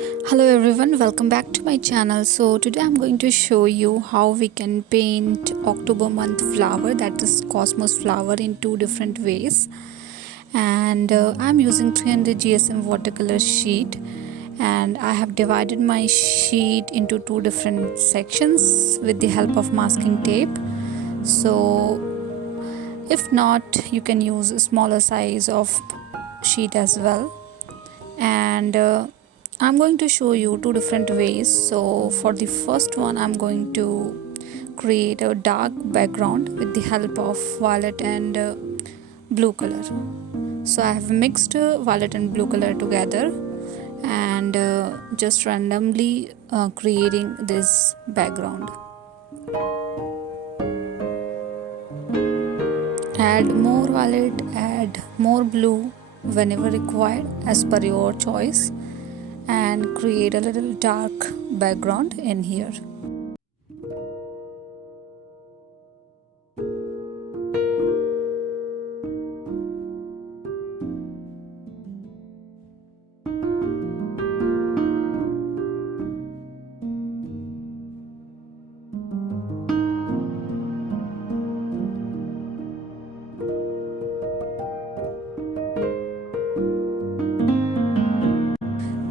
Hello everyone, welcome back to my channel. So today I'm going to show you how we can paint October month flower, that is cosmos flower, in two different ways. And I'm using 300 GSM watercolor sheet, and I have divided my sheet into two different sections with the help of masking tape. So if not, you can use a smaller size of sheet as well. And I'm going to show you two different ways. So for the first one, I'm going to create a dark background with the help of violet and blue color. So I have mixed violet and blue color together, and just randomly creating this background. Add more violet, add more blue whenever required as per your choice, and create a little dark background in here.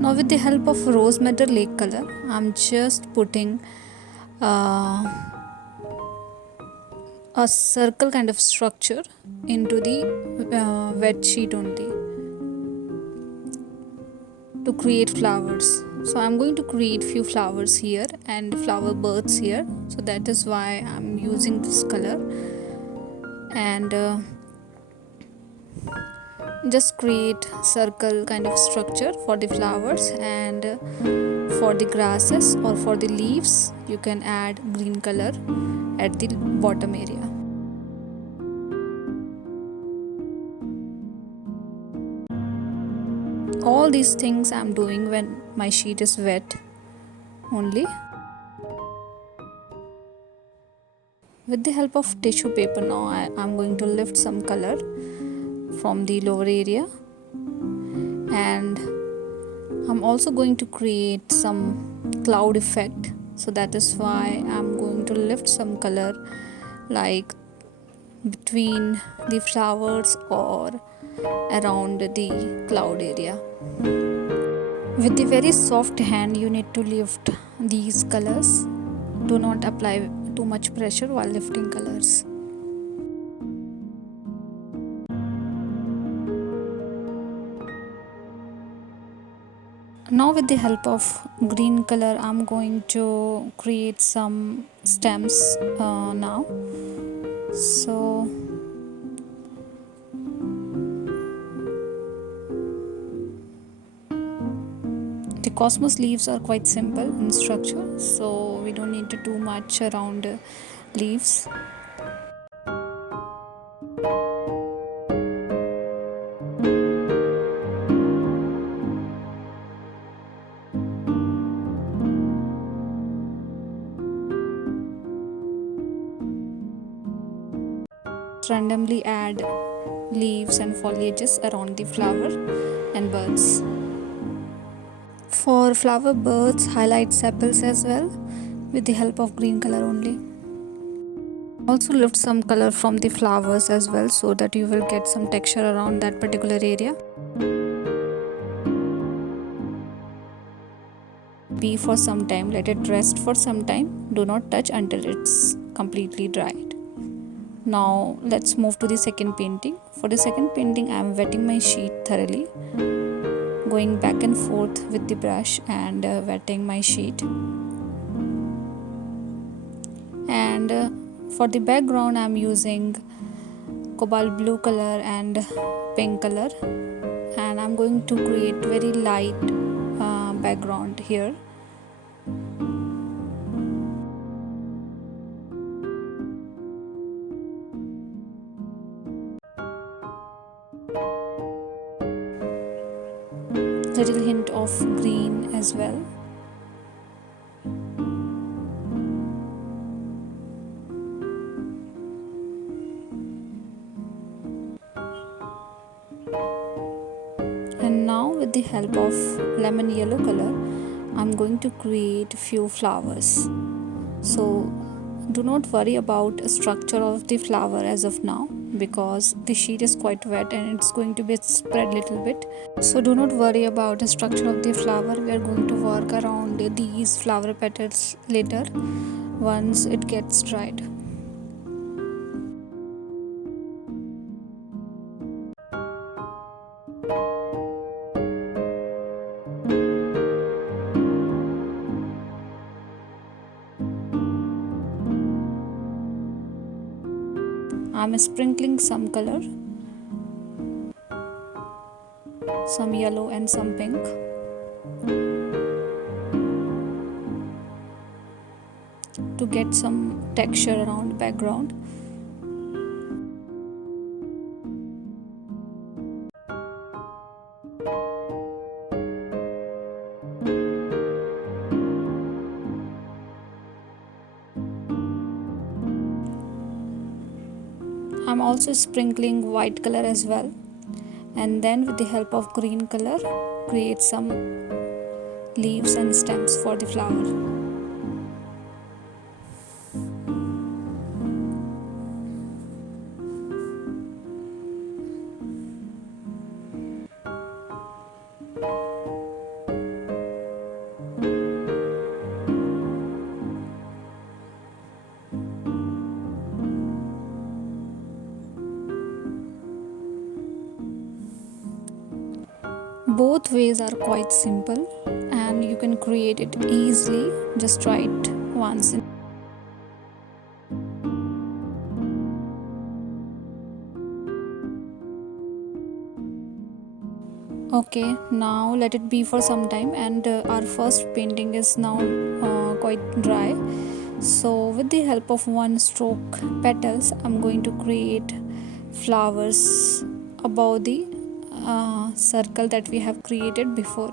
Now with the help of rose madder lake color, I'm just putting uh, a circle kind of structure into the wet sheet only to create flowers. So I'm going to create few flowers here and flower birds here. So that is why I'm using this color, and just create circle kind of structure for the flowers, and for the grasses or for the leaves you can add green color at the bottom area. All these things I'm doing when my sheet is wet only. With the help of tissue paper, now I'm going to lift some color from the lower area, and I'm also going to create some cloud effect. So that is why I'm going to lift some color like between the flowers or around the cloud area. With the very soft hand you need to lift these colors. Do not apply too much pressure while lifting colors. Now with the help of green color I'm going to create some stems now. So the cosmos leaves are quite simple in structure, so we don't need to do much around leaves. Randomly add leaves and foliages around the flower and birds. For flower birds, highlight sepals as well with the help of green color only. Also lift some color from the flowers as well, so that you will get some texture around that particular area. Be for some time, let it rest for some time. Do not touch until it's completely dried. Now let's move to the second painting. For the second painting I am wetting my sheet thoroughly, going back and forth with the brush and wetting my sheet. And for the background I am using cobalt blue color and pink color, and I'm going to create very light background here. Little hint of green as well. And now with the help of lemon yellow color I'm going to create few flowers. So do not worry about structure of the flower as of now, because the sheet is quite wet and it's going to be spread little bit. So do not worry about the structure of the flower. We are going to work around these flower petals later once it gets dried. I'm sprinkling some color, some yellow and some pink. To get some texture around the background. I'm also sprinkling white color as well, and then with the help of green color create some leaves and stems for the flower. Both ways are quite simple and you can create it easily. Just try it once. Okay, now let it be for some time, and our first painting is now quite dry. So with the help of one stroke petals, I'm going to create flowers above the circle that we have created before.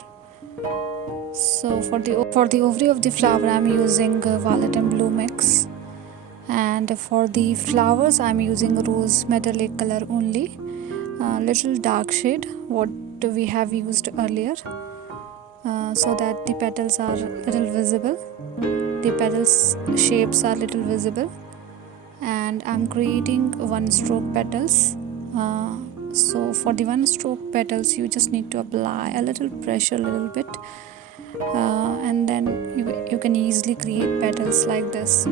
So for the ovary of the flower, I'm using violet and blue mix, and for the flowers, I'm using rose metallic color only, little dark shade what we have used earlier, so that the petals are little visible. The petals shapes are little visible, and I'm creating one stroke petals. So for the one stroke petals, you just need to apply a little pressure, a little bit, and then you can easily create petals like this.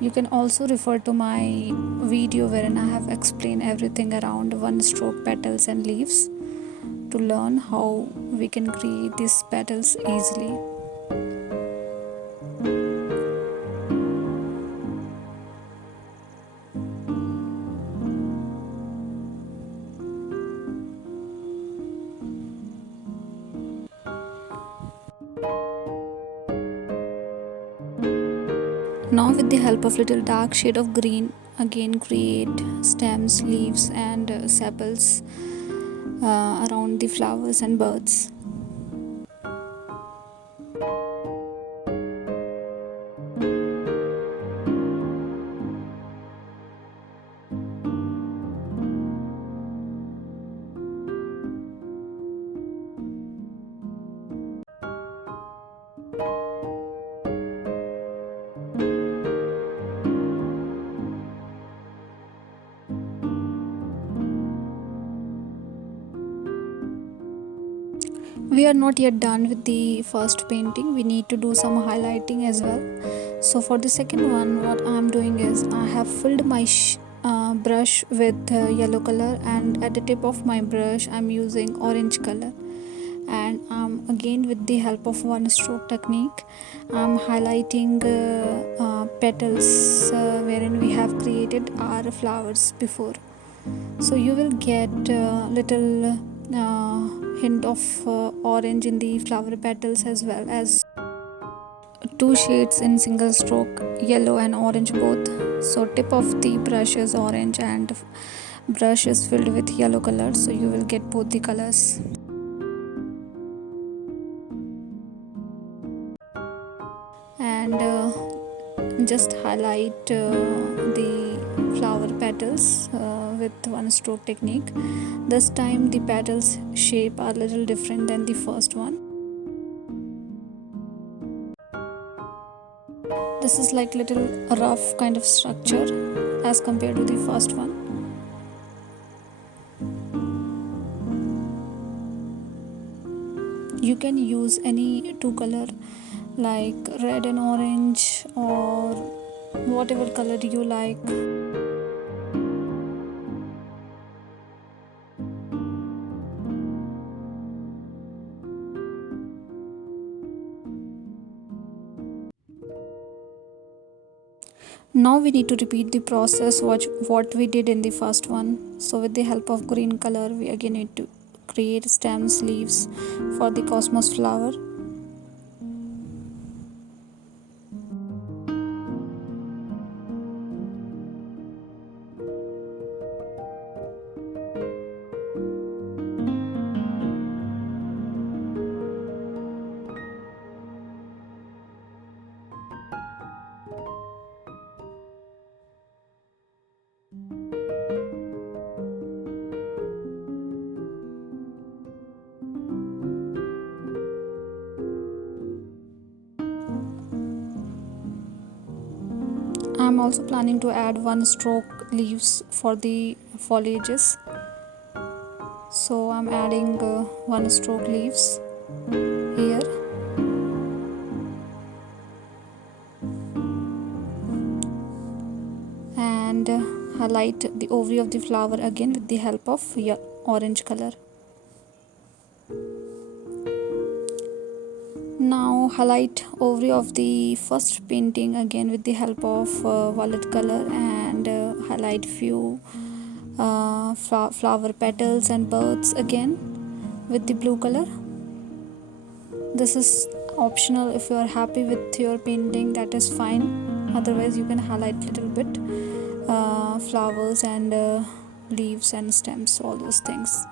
You can also refer to my video wherein I have explained everything around one stroke petals and leaves to learn how we can create these petals easily. Now with the help of little dark shade of green, again create stems, leaves and sepals around the flowers and birds. We are not yet done with the first painting. We need to do some highlighting as well. So for the second one, what I am doing is I have filled my brush with yellow color, and at the tip of my brush I am using orange color, and again with the help of one stroke technique I'm highlighting petals wherein we have created our flowers before. So you will get little hint of orange in the flower petals, as well as two shades in single stroke, yellow and orange both. So tip of the brush is orange and brush is filled with yellow color, so you will get both the colors. And just highlight the flower petals with one stroke technique. This time the petals shape are little different than the first one. This is like little rough kind of structure as compared to the first one. You can use any two color like red and orange or whatever color you like. Now we need to repeat the process what we did in the first one. So with the help of green color we again need to create stems, leaves for the cosmos flower. I'm also planning to add one stroke leaves for the foliages. So I'm adding one stroke leaves here. And highlight the ovary of the flower again with the help of orange color. Now highlight ovary of the first painting again with the help of violet color, and highlight few flower petals and buds again with the blue color. This is optional. If you are happy with your painting, that is fine. Otherwise you can highlight little bit flowers and leaves and stems, all those things.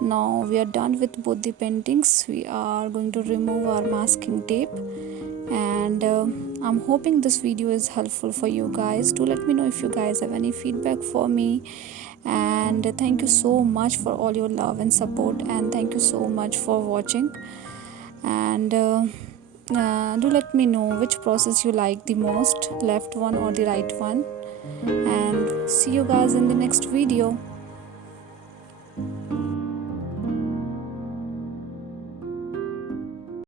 Now we are done with both the paintings. We are going to remove our masking tape, and I'm hoping this video is helpful for you guys. Do let me know if you guys have any feedback for me, and thank you so much for all your love and support, and thank you so much for watching. And do let me know which process you like the most, left one or the right one, and see you guys in the next video.